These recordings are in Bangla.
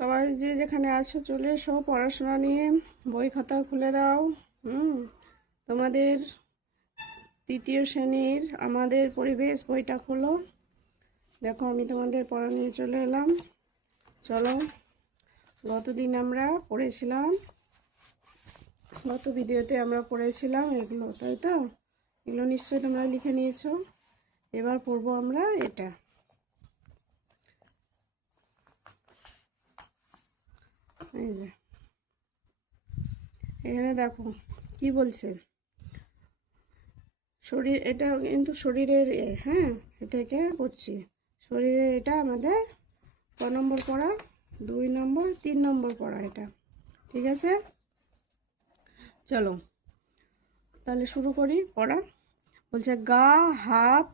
সবাই যে যেখানে আছো চলে এসো, পড়াশোনা নিয়ে বই খাতা খুলে দাও। তোমাদের তৃতীয় শ্রেণীর আমাদের পরিবেশ বইটা খোলো। দেখো আমি তোমাদের পড়া নিয়ে চলে এলাম। চলো, গতদিন আমরা পড়েছিলাম, গত ভিডিওতে আমরা পড়েছিলাম এগুলো, তাই তো? এগুলো নিশ্চয়ই তোমরা লিখে নিয়েছো। এবার পড়বো আমরা এটা। এই যে এখানে দেখো কি বলছে। শরীর, এটা কিন্তু শরীরের হ্যাঁ, এ থেকে করছি। শরীরের এটা আমাদের ক নম্বর পড়া? 2 নম্বর 3 নম্বর পড়া এটা, ঠিক আছে? চলো তাহলে শুরু করি পড়া। বলছে গা হাত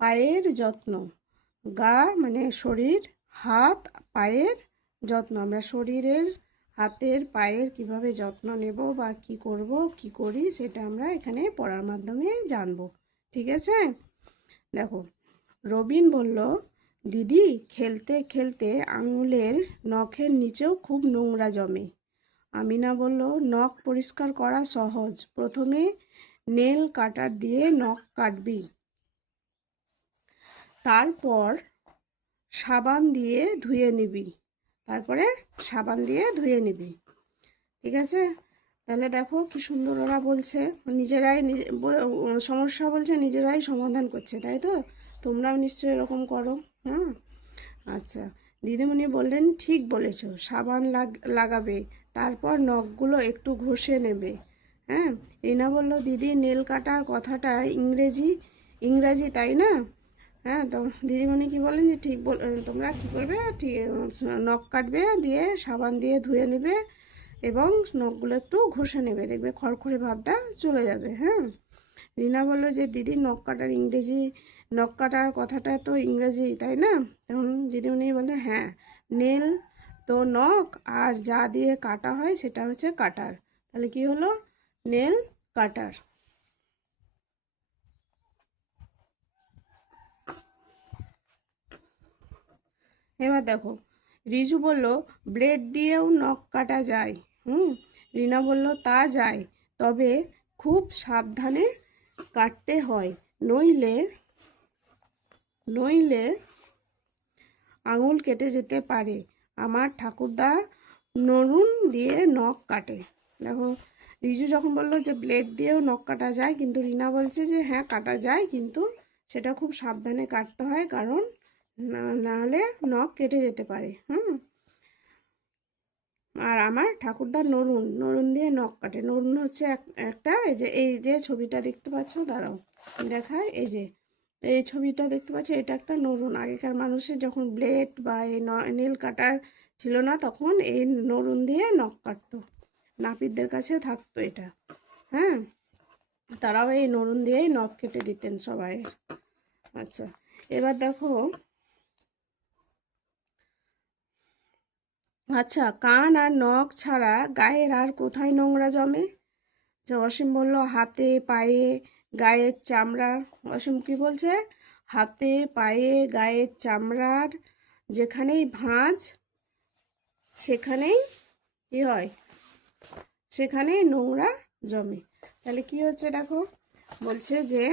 পায়ের যত্ন। গা মানে শরীর, হাত পায়ের যত্ন। আমরা শরীরের, হাতের, পায়ের কিভাবে যত্ন নেব বা কি করব, কি করি, সেটা আমরা এখানে পড়ার মাধ্যমে জানবো, ঠিক আছে? দেখো, রবিন বলল, দিদি খেলতে খেলতে আঙুলের নখের নিচেও খুব নোংরা জমে। আমিনা বলল, নখ পরিষ্কার করা সহজ, প্রথমে নেল কাটার দিয়ে নখ কাটবি, তারপর সাবান দিয়ে ধুয়ে নিবি। তারপরে সাবান দিয়ে ধুয়ে নিবি, ঠিক আছে? তাহলে দেখো কি সুন্দর ওরা বলছে, নিজেরাই সমস্যা বলছে, নিজেরাই সমাধান করছে, তাই তো? তোমরাও নিশ্চয়ই এরকম করো। হ্যাঁ, আচ্ছা। দিদিমণি বললেন, ঠিক বলেছ, সাবান লাগাবে, তারপর নখগুলো একটু ঘষে নেবে। হ্যাঁ, রিনা বলল, দিদি নেল কাটার কথাটা ইংরেজি ইংরাজি তাই না? হ্যাঁ, তো দিদিমণি কি বলেন যে ঠিক তোমরা কি করবে, ঠিক নখ কাটবে, দিয়ে সাবান দিয়ে ধুয়ে নেবে এবং নখগুলো একটু ঘষে নেবে, দেখবে খড়খড়ে ভাবটা চলে যাবে। হ্যাঁ, রিনা বললো যে দিদি নখ কাটার কথাটা তো ইংরেজি তাই না? তখন দিদিমণি বললেন, হ্যাঁ, নেল তো নখ, আর যা দিয়ে কাটা হয় সেটা হচ্ছে কাটার। তাহলে কি হলো? নেল কাটার। এবার দেখো, রিজু বলল, ব্লেড দিয়েও নখ কাটা যায়। রিনা বলল, তা যায়, তবে খুব সাবধানে কাটতে হয়, নইলে নইলে আঙুল কেটে যেতে পারে। আমার ঠাকুরদা নরুন দিয়ে নখ কাটে। দেখো, রিজু যখন বললো যে ব্লেড দিয়েও নখ কাটা যায়, কিন্তু রিনা বলছে যে হ্যাঁ কাটা যায়, কিন্তু সেটা খুব সাবধানে কাটতে হয়, কারণ নাহলে নখ কেটে যেতে পারে। আর আমার ঠাকুরদা নরুন নরুন দিয়ে নখ কাটে। নরুন হচ্ছে একটা, এই যে ছবিটা দেখতে পাচ্ছ, দাঁড়াও দেখায়, এই ছবিটা দেখতে পাচ্ছ, এটা একটা নরুন। আগেকার মানুষের যখন ব্লেড বা এই নেল কাটার ছিল না, তখন এই নরুন দিয়ে নখ কাটতো। নাপিতদের কাছে থাকতো এটা। হ্যাঁ, তারাও এই নরুন দিয়েই নখ কেটে দিতেন সবাই। আচ্ছা, এবার দেখো, আচ্ছা, কান আর নখ ছাড়া গায়ের আর কোথায় নোংরা জমে? যে অসীম বলল, হাতে, পায়ে, গায়ের চামড়া। অসীম কি বলছে? হাতে, পায়ে, গায়ের চামড়ার যেখানেই ভাঁজ, সেখানেই কি হয়? সেখানেই নোংরা জমে। তাহলে কি হচ্ছে দেখো, বলছে যে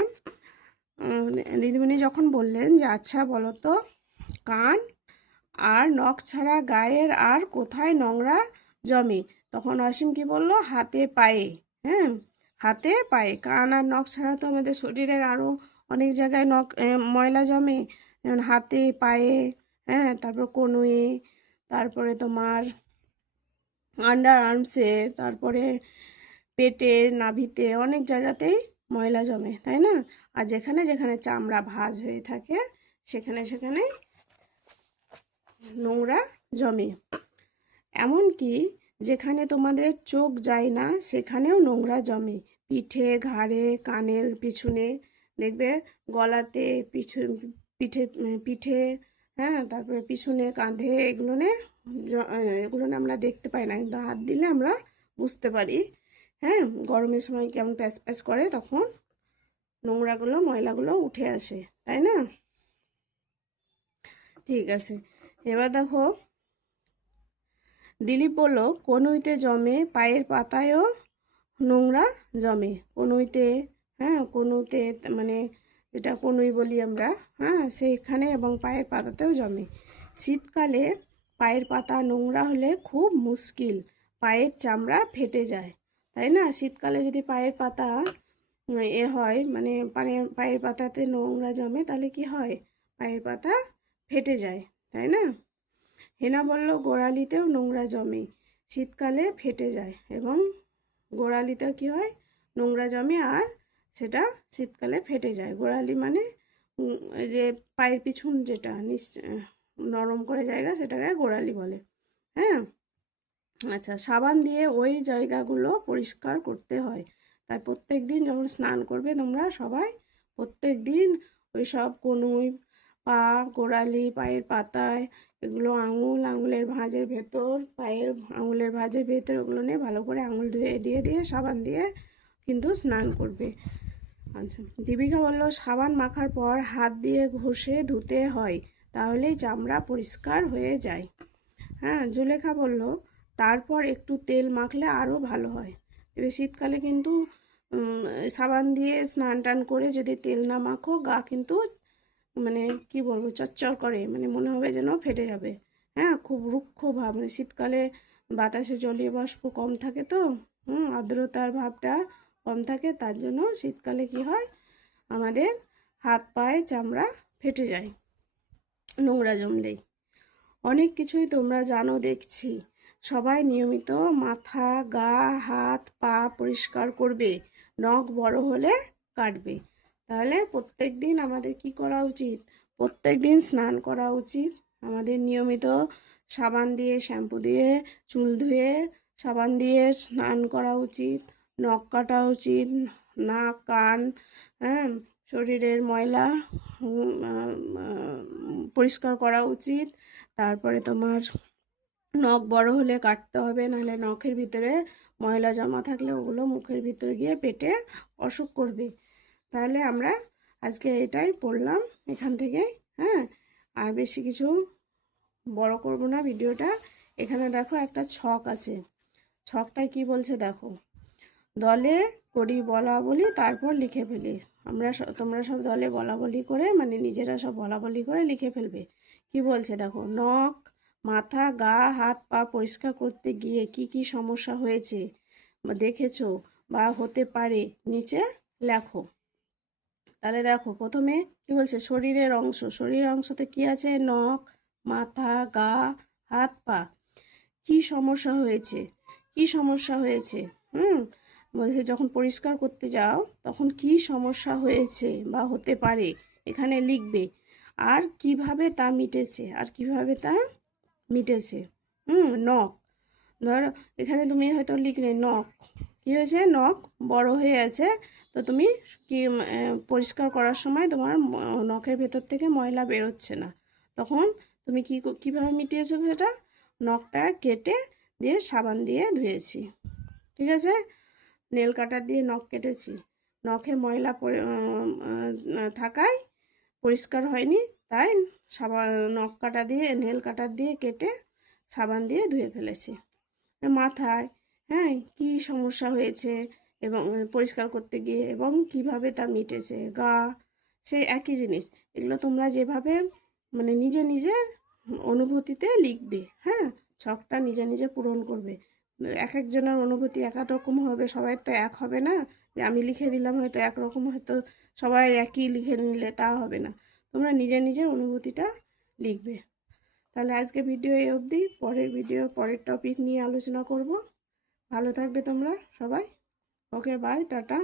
দিদিমণি যখন বললেন যে আচ্ছা বলো তো, কান আর নখ ছাড়া গায়ের আর কোথায় নোংরা জমে, তখন অসীম কি বলল? হাতে, পায়ে। হ্যাঁ, হাতে, পায়ে। কান আর নখ ছাড়া তো আমাদের শরীরের আরও অনেক জায়গায় ময়লা জমে, যেমন হাতে, পায়ে, হ্যাঁ, তারপর কনুয়ে, তারপরে তোমার আন্ডার আর্মসে, তারপরে পেটের নাভিতে, অনেক জায়গাতেই ময়লা জমে, তাই না? আর যেখানে যেখানে চামড়া ভাঁজ হয়ে থাকে, সেখানে সেখানে নোংরা জমে। এমনকি যেখানে তোমাদের চোখ যায় না, সেখানেও নোংরা জমে। পিঠে, ঘাড়ে, কানের পিছনে, দেখবে গলাতে, পিঠে পিঠে, হ্যাঁ, তারপরে পিছনে, কাঁধে, এগুলো আমরা দেখতে পাই না, কিন্তু হাত দিলে আমরা বুঝতে পারি। হ্যাঁ, গরমের সময় কেমন প্যাচ প্যাচ করে, তখন নোংরাগুলো, ময়লাগুলো উঠে আসে, তাই না? ঠিক আছে, এবার দেখো, দিলীপ বলল, কনুইতে জমে, পায়ের পাতায়ও নোংরা জমে। কনুইতে, হ্যাঁ, কনুতে মানে যেটা কনুই বলি আমরা, হ্যাঁ, সেইখানে এবং পায়ের পাতাতেও জমে। শীতকালে পায়ের পাতা নোংরা হলে খুব মুশকিল, পায়ের চামড়া ফেটে যায়। তাই না? শীতকালে যদি পায়ের পাতা হয়, মানে পায়ের পাতাতে নোংরা জমে, তাহলে কি হয়? পায়ের পাতা ফেটে যায়, তাই না? হেনা বলল, গোড়ালিতেও নোংরা জমে, শীতকালে ফেটে যায় এবং গোড়ালিতেও কি হয়? নোংরা জমে, আর সেটা শীতকালে ফেটে যায়। গোড়ালি মানে এই যে পায়ের পিছন যেটা নরম করে জায়গা, সেটাকে গোড়ালি বলে। হ্যাঁ, আচ্ছা, সাবান দিয়ে ওই জায়গাগুলো পরিষ্কার করতে হয়। তাই প্রত্যেক দিন যখন স্নান করবে তোমরা সবাই, প্রত্যেক দিন ওই সব কনুই, পা, গোড়ালি, পায়ের পাতায়, এগুলো আঙুলের ভাঁজের ভেতর, পায়ের আঙুলের ভাঁজের ভেতর, ওগুলো নিয়ে ভালো করে আঙুল ধুয়ে দিয়ে সাবান দিয়ে কিন্তু স্নান করবে। আচ্ছা, দীপিকা বলল, সাবান মাখার পর হাত দিয়ে ঘষে ধুতে হয়, তাহলেই চামড়া পরিষ্কার হয়ে যায়। হ্যাঁ, জুলেখা বলল, তারপর একটু তেল মাখলে আরও ভালো হয়। এবার শীতকালে কিন্তু সাবান দিয়ে স্নান টান করে যদি তেল না মাখো, গা কিন্তু মানে কি বলবো, চচ্চর করে, মানে মনে হবে যেন ফেটে যাবে। হ্যাঁ, খুব রুক্ষ ভাব, মানে শীতকালে বাতাসে জলীয় বাষ্প কম থাকে তো, আর্দ্রতার ভাবটা কম থাকে, তার জন্য শীতকালে কি হয়, আমাদের হাত পায়ে চামড়া ফেটে যায় নোংরা জমলেই। অনেক কিছুই তোমরা জানো দেখছি। সবাই নিয়মিত মাথা, গা, হাত, পা পরিষ্কার করবে, নখ বড় হলে কাটবে। তাহলে প্রত্যেক দিন আমাদের কি করা উচিত? প্রত্যেক দিন স্নান করা উচিত। আমাদের নিয়মিত সাবান দিয়ে, শ্যাম্পু দিয়ে চুল ধুয়ে সাবান দিয়ে স্নান করা উচিত। নখ কাটা উচিত, নাক, কান, হ্যাঁ, শরীরের ময়লা পরিষ্কার করা উচিত। তারপরে তোমার নখ বড় হলে কাটতে হবে, নাহলে নখের ভিতরে ময়লা জমা থাকলে ওগুলো মুখের ভিতরে গিয়ে পেটে অসুখ করবে। তাহলে আমরা আজকে এটাই পড়লাম এখান থেকে। হ্যাঁ, আর বেশি কিছু বড় করব না ভিডিওটা। এখানে দেখো একটা ছক আছে, ছকটায় কি বলছে দেখো। দলে করি বলা বলি, তারপর লিখে ফেলি। তোমরা সব দলে বলা বলি করে, মানে নিজেরা সব বলা বলি করে লিখে ফেলবে। কি বলছে দেখো, নখ, মাথা, গা, হাত, পা পরিষ্কার করতে গিয়ে কি কি সমস্যা হয়েছে বা দেখেছো বা হতে পারে, নিচে লেখো। তাহলে দেখো, প্রথমে কি বলছে, শরীরের অংশতে কি আছে? নখ, মাথা, গা, হাত, পা। কি সমস্যা হয়েছে? কি সমস্যা হয়েছে? বলছে যখন পরিষ্কার করতে যাও তখন কি সমস্যা হয়েছে বা হতে পারে এখানে লিখবে, আর কিভাবে তা মিটেছে, নখ, ধরো এখানে তুমি হয়তো লিখলে নখ, কী হয়েছে? নখ বড় হয়ে আছে, তো তুমি কি পরিষ্কার করার সময় তোমার নখের ভেতর থেকে ময়লা বেরোচ্ছে না, তখন তুমি কীভাবে মিটিয়েছো সেটা? নখটা কেটে দিয়ে সাবান দিয়ে ধুয়েছি। ঠিক আছে? নেল কাটার দিয়ে নখ কেটেছি, নখে ময়লা থাকায় পরিষ্কার হয়নি, তাই নখ কাটা দিয়ে, নেল কাটার দিয়ে কেটে সাবান দিয়ে ধুয়ে ফেলেছি। মাথায়, হ্যাঁ, কি সমস্যা হয়েছে এবং পরিষ্কার করতে গিয়ে এবং কিভাবে তা মিটেছে। গা, সেই একই জিনিস। এগুলো তোমরা যেভাবে মানে নিজের অনুভূতিতে লিখবে। হ্যাঁ, ছকটা নিজে পূরণ করবে। এক একজনের অনুভূতি এক এক রকম হবে, সবাই তো এক হবে না, যে আমি লিখে দিলাম হয়তো একরকম, হয়তো সবাই একই লিখে নিলে তা হবে না। তোমরা নিজের অনুভূতিটা লিখবে। তাহলে আজকে ভিডিও এই অবধি। পরের টপিক নিয়ে আলোচনা করব। ভালো থাকবে তোমরা সবাই। ওকে, বাই, টাটা।